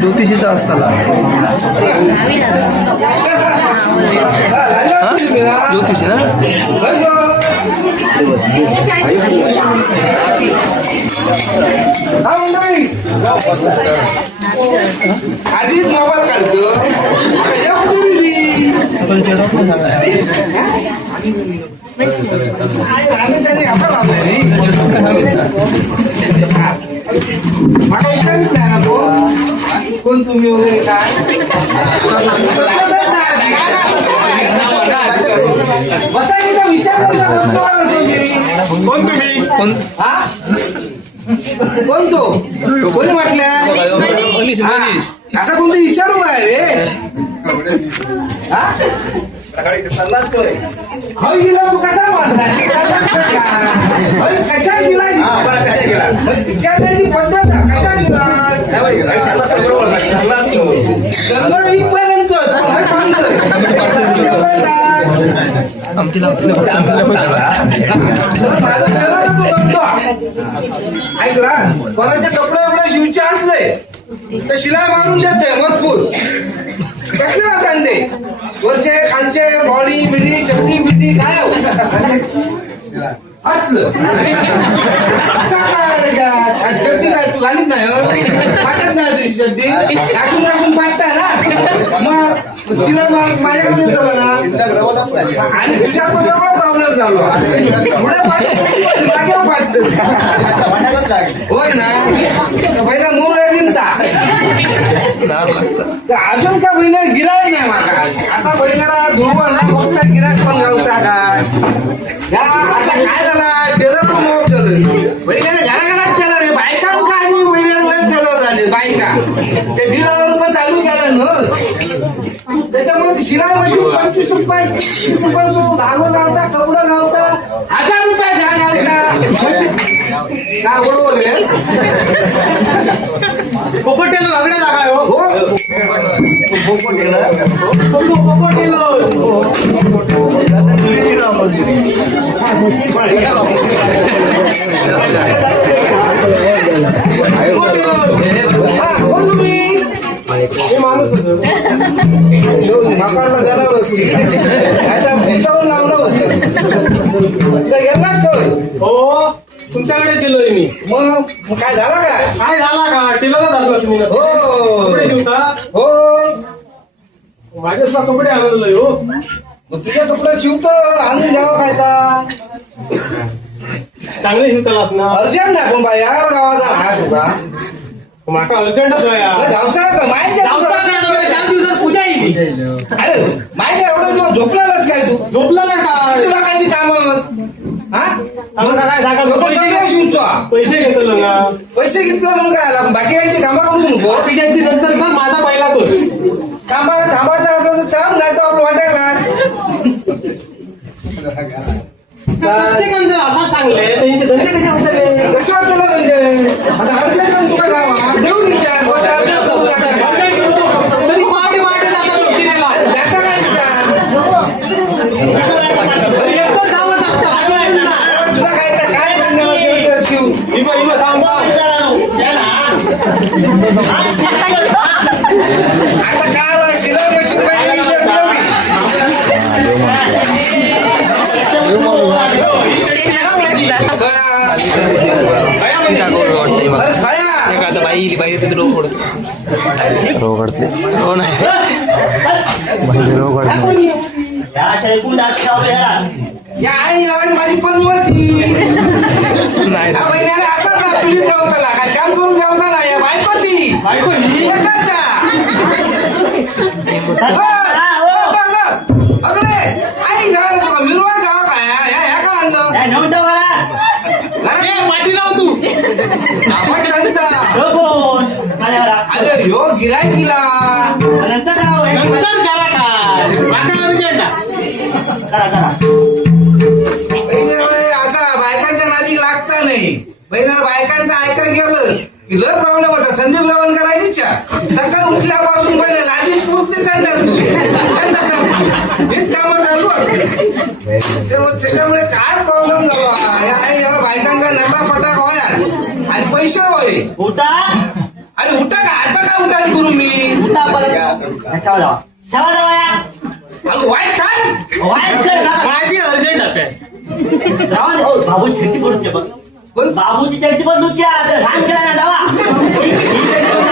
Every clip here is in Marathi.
ज्योतिषीचा असताना ज्योतिषी ना आधीच मोबाईल काढतो कोण तुम्ही वगैरे काय बसायचा विचार कोण तुम्ही कोण कोण तो कोणी म्हटल्या असा कोणतं विचारू काय रे गेला तू कसा कशा गेला विचारण्याची पद्धत कशा गेला इथपर्यंत ऐकला कोणाचे कपडे एवढे शिवचे असले तर शिलाई मारून देते मजबूत कसले कांदे वरचे खालचे बॉडी बिडी चड्डी बिड्डी काय असलं चड्डी काय तू घालीत नाही पाठत नाही तुझी चड्डी टाकून टाकून पाठताय ना मग तिला माझ्याकडे येतो ना आणि तुझ्या पण प्रॉब्लेम झालो पुढे पाठत होय ना पहिला मूळ आहे अजून का बहिणी गिराय नाही माका आता बहिणीला धुवण मोठा गिराक पण गावता काय आता काय झाला टेलर पण मोठ झालं बहिणीने घराघरात केलं रे बायका काय नाही बहिणीला लय टेलर झाले बायका ते 1,500 रुपये चालू केलं न त्याच्यामुळे शिलाई मशीन 25 रुपये 30 रुपये धागो गावता कपडा गावता 1000 रुपये गावता काय बरोबर आहे पोपटेल लागण्या जागा आहे हो पोपटेल माणूस माकडला जाणारच आता गुंतावून लावलं होतं गेलाच हो तुमच्याकडे दिलोय मी मग काय झालं काय झाला का टेलर झालो तुम्ही हो कपडे शिवता हो माझ्या कपडे आणलोय हो तुझ्या कपडे शिवतो आणून द्यावं काय चांगले शिवतालाच ना अर्जंट ना पण बाई यार गावाचा हात होता माका अर्जंटच गावचा माहिती 4 दिवसात पूजा येईल अरे माहिती एवढं दिवस झोपलाच काय तू झोपला काय तुला काय काम पैसे घेतलं ना पैसे घेतलं म्हणून काय आला बाकी यांची कामं करून नको बाकीच्यांची नंतर मग माझा पहिला तो थांबायचं असं तर थांब नाही तर आपलं वाटायला प्रत्येकांचं असं सांगले त्यांचे धंदे कसे होते कसे वाटलं म्हणजे आता अर्जंट तुला गावा देऊन विचार तरी वाटे जातात जाता काय विचार तुला काय शिव आता काय शिलाई मशीन बाई रोग पडतो हो नाही रोग या आई माझी पण होती नाही असं पिढीत राहूला काय काम करून जाऊचा ना या बायकोती आई झालं तुला मिरवा गाव काय ह्या का आणलं माटी राव तू अरे ह्यो गिराय दिला नंतर करा असा बायकांच्या नादी लागता नाही बहिणीला बायकांचं ऐका गेलं की लय प्रॉब्लेम होता संदीप रावण करायची इच्छा होय उठा अरे उठा का आता का उठा करू मी उठा परत ठेवा जावा ठेवा जावा अगं वाईट थांब वाईट कर ना माझी अर्जंट आहे जावा दे. ओ, बाबू चिठ्ठी पडून बघ कोण? बाबूची चिठ्ठी पण तुझी आता सांग केला ना जावा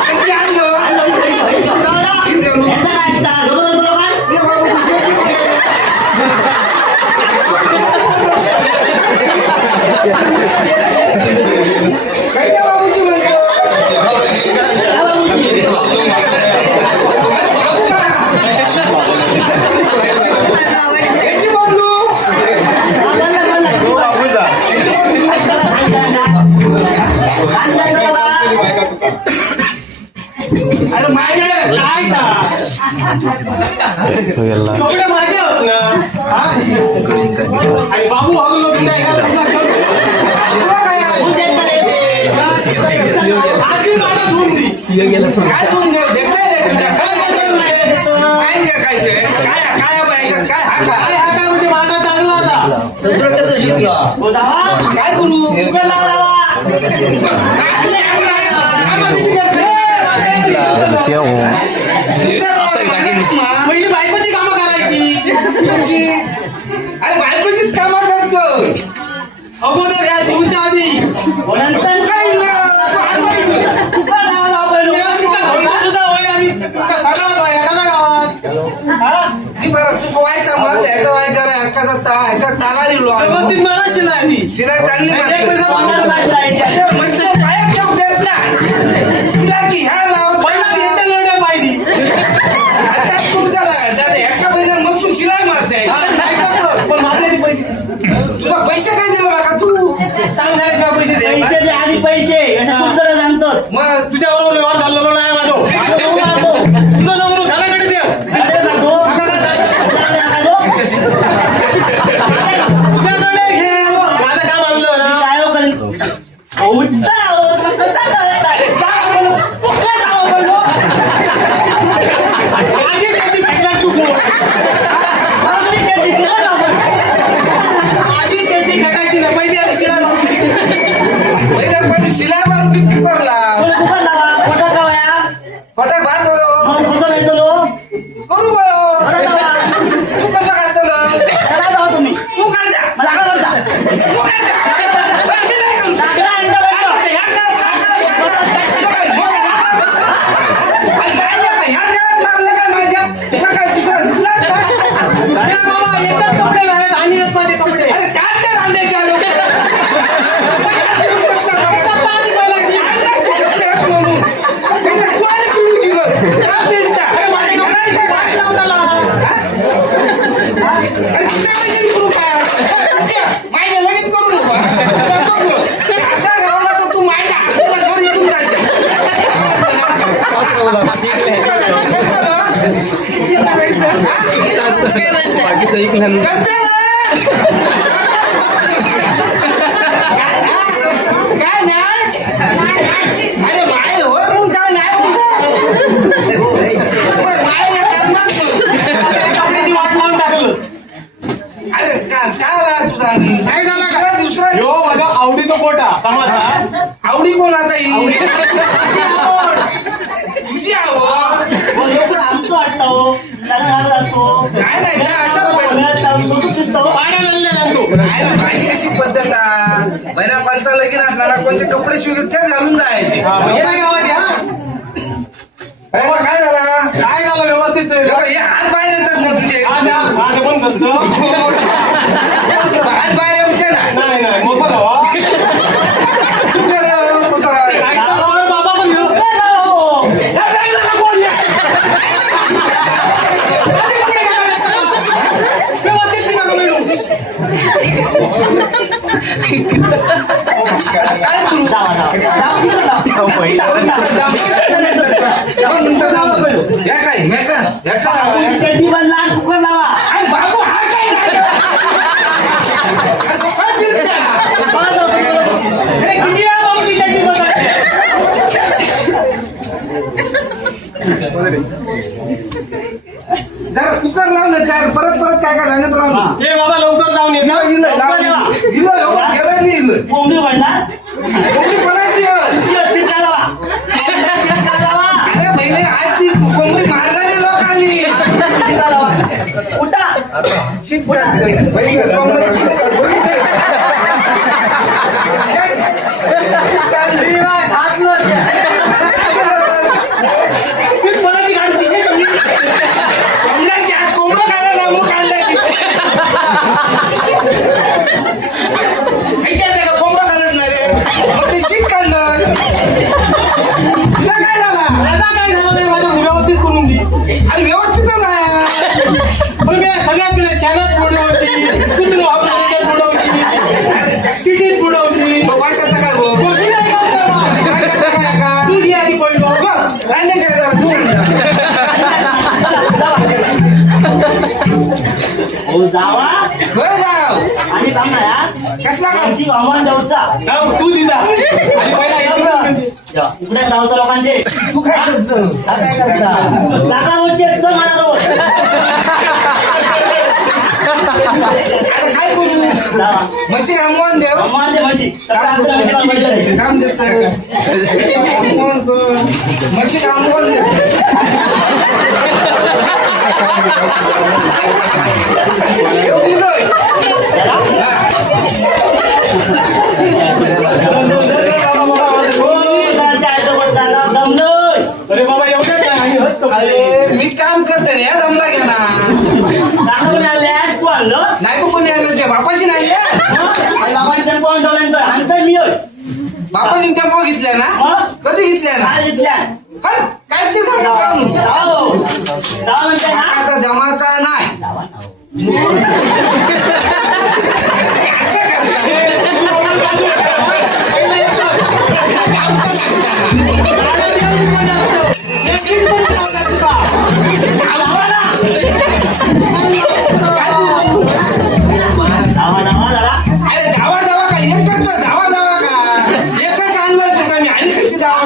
आणखी आणलं. ये बाबू, काय त्या बाबूची म्हणतो? याची बदलू अरे माझ्या काय का कपडे माझे होत ना हा? आणि बाबू हळू तुला काय आहे? आधी मला धुवून दे काय तू देताय रे तुला? काय देखायचंय? काय बायचं? काय हा काय का? हा काय म्हणजे माझा चांगला होता काय करू? पहिली बायकोची कामं करायची अरे बायकोचीच कामं करतोय अगोदर या शिवच्या आधी काय सुद्धा होय आणि तुमका सगळा होय एखाद्या गावात हा? तू व्हायचा मग त्याचा व्हायचा रे अक्काचा ह्याचा ताला निघलो व्यवस्थित मराठी नाही ती शिरा चांगली एक पैसा वापस मारते. मस्त पायात ठेवू देत ना तिला की ह्या लावत पहिला घ्यायचा लढ्या पाहिजे आता तू त्याला ह्याच्या पहिल्या मग तू शिलाई मारते पण माझे पैसे तुला पैसे काय देऊ नका तू सांग झाल्याशिवाय पैसे दे पैसे दे आधी पैसे अशा कुठं सांगतोस मग तुझ्याबरोबर व्यवहार झालेलो नाही माझं तुझं नवरू घराकडे ठेव तुझ्याकडे घे माझं काम आणलं ना माझी शेती भेटणार तू कोण? माझी शेती भेटायची ना पहिली आधी शिला पहिल्या पण शिलाई मारून ती कुकरला फटाक भात होयो करू गयो तू कसं काढतलं तू काढ तू काढ अरे बाबा एकच कपडे राहिले आणि एक माझे कपडे माझ्या लगेच करू नको असा गावला तर तू माझ्या हाताला घर इथून जायचं बाकीचं ऐकलं काय नाही अरे माय होय मग काय नाही माय करणार कपड्याची वाट लावून टाकलं अरे काय आला तुझा आणि काय झालं का दुसरा ह्यो माझा आवडीचा कोटा समाजा आवडी कोण आता ही तुझी आवड आमचं वाटतो नाही नाही त्या आठवत पाण्याला आणलेला तो काय ना माझी कशी पद्धत महिना पंचा लगीन असणारा कोणते कपडे शिवले ते घालून जायचे हे नाही गावात या अरे मग काय झाला काय झालं व्यवस्थित हे हात बाहेर येतात ना तुझे माझं पण करतो हात बाहेर येऊचे ना नाही नाही मोठा गावा काय तर बाबा पण घेऊ व्यवस्थित ती मागं मिळू काय करू या काय चड्डी बनला कुकर लावा अरे बाबू हा काय काय फिरता? अरे किती वेळा बाबू ती चड्डी बदलायची? जरा कुकर लावलं काय परत परत काय काय सांगत राहू हे बाबा लवकर जाऊन येत लवकर येवा. इलं गेलं नाही इलं कोंबडी बनला कोणती बनायची कोणाची गाडी कोंबडं खायला लांबू काढलाय कोंबडं खाणार नाही रे मग ते शीट काढणार काय झाला काय झालं नाही माझ्या उरावरतीच करून दे अरे व्यवस्थितच आहे पण मी सगळ्यात पहिले चॅनल बुडवची कुत्रो आपल्या बुडवची चिठीत बुडवची मग वर्षात काय भाऊ कोणी नाही करत बाबा. तू घे आधी पहिलो हो जावा बरं जाव आणि थांबा या कसला काम काशी वाहन जाऊचा जाऊ, तू दिला आणि पहिला यायची इकडे जाऊचा लोकांचे तू काय करतो काय करता काका रोजचे एकदम मला रोज आता काय बोलू म्हशी आमवान देव अम्मांचे म्हशी म्हशी काम देत म्हशी आमवान देव अरे बाबा एवढं काय आणि हत अरे मी काम करते रे जमला घ्या ना नाही को कोणी आलं ते बापाची नाही बापाची टेम्पो घेतल्या ना कधी घेतल्या ना हट, काय ते सांगा आता जमाचा नाही अरे जावा जावा का एकच जावा जावा का एकच आणलं तुका मी आणि कशी जावा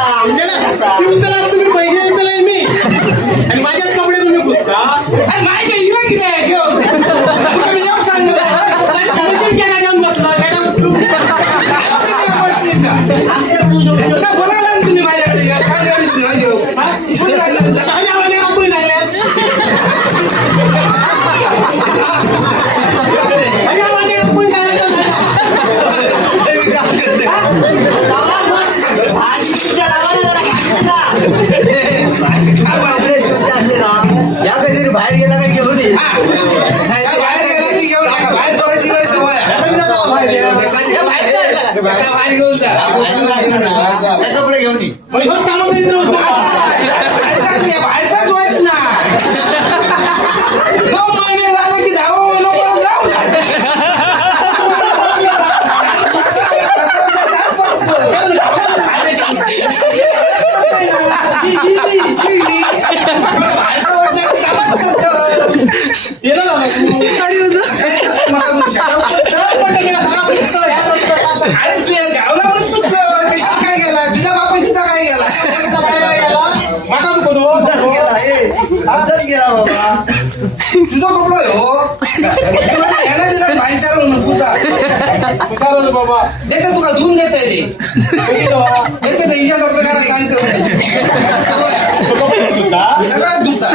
शिवतला तुम्ही पैसे देतले मी आणि माझ्याच कपडे तुम्ही पुसता अरे माझ्या हिला किती आहे घेऊन तुका मी येऊ सांगितलं कमिशन केला घेऊन बसला काय तू तुला बोलायला ना तुम्ही माझ्याकडे काय करायचं नाही घेऊ कुठे जायचं माझ्या आवाजे कापून झाले माझ्या आवाजे कापून झाले या कधी बाहेर गेला का घेऊन ये. बाहेर गेला की घेऊन नका बाहेर बघायची काही सवय आहे. बाहेर घेऊन जा कपडे घेऊन ये. बाहेरचाच व्हायच ना 9 महिने झाले की जावं नको जाऊ अरे तू गावला पण काय गेला तुझ्या बापाशी काय गेला तुझा कपडा हो याला दिला भाईचारा म्हणून पुसा बाबा देते तुका धुवून देते रे देते ते हिच्या प्रकारात सांगतो सगळ्यात धुता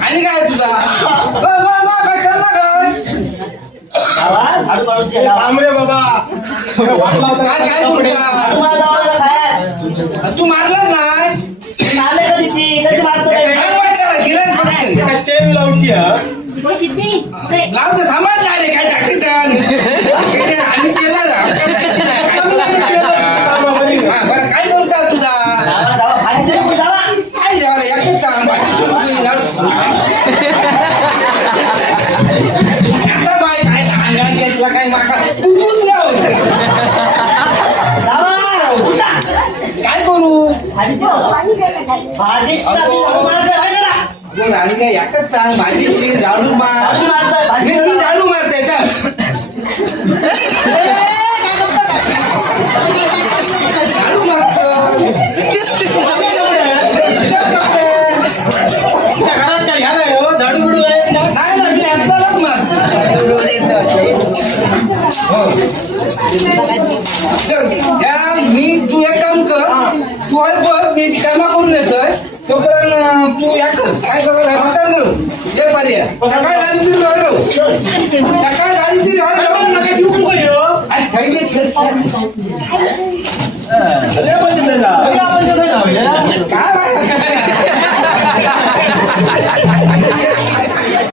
आणि काय तुझा काय चालला थांबरे बाबा काय काय तुझा तू मारला नाही चेन लावची लावते समाज आले काय टाकते आम्ही केला बरं काय करता तुझा काय झालं एकच सांग आता बाय काय सांगा घेतला काय माका कुठून जाऊ काय करू आणि काय एकच सांग भाजीची झाडू मार मी झाडू मार त्याच्या झाडू मारतो मी तू एक काम कर तू आहे बघ मी कामा करून येतोय तोपर्यंत तू या कर काय कर बसा ये पर्याय सकाळ झाली तरी सकाळ झाली तरी